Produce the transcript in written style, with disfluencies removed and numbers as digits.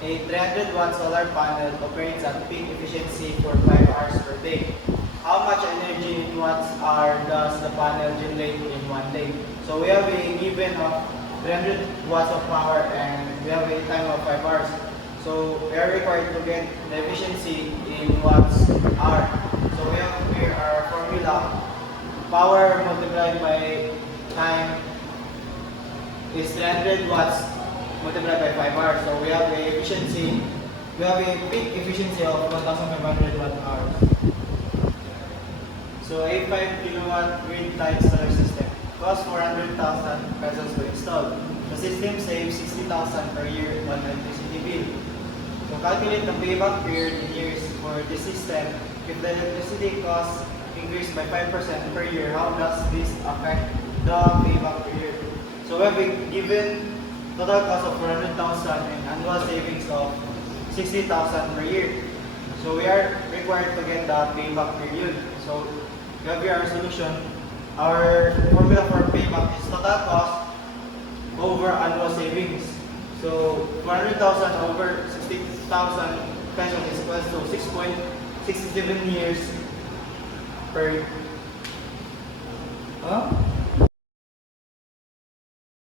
A 300-watt solar panel operates at peak efficiency for 5 hours per day. How much energy in watts hour does the panel generate in one day? So we have a given of 300 watts of power and we have a time of 5 hours. So we are required to get the efficiency in watts hour. So we have here our formula. Power multiplied by time is 300 watts multiplied by 5 hours. So we have a peak efficiency of 1,500 watt hours. So a 5 kilowatt grid tied solar system costs 400,000 pesos to install. The system saves 60,000 per year on electricity bill. So calculate the payback period in years for this system. If the electricity costs increase by 5% per year, how does this affect the payback period? So we have been given total cost of 400,000 and annual savings of 60,000 per year. So we are required to get the payback period. So we have here our solution. Our formula for payback is total cost over annual savings. So 400,000 over 60,000 pesos is equal to 6.67 years per. Huh?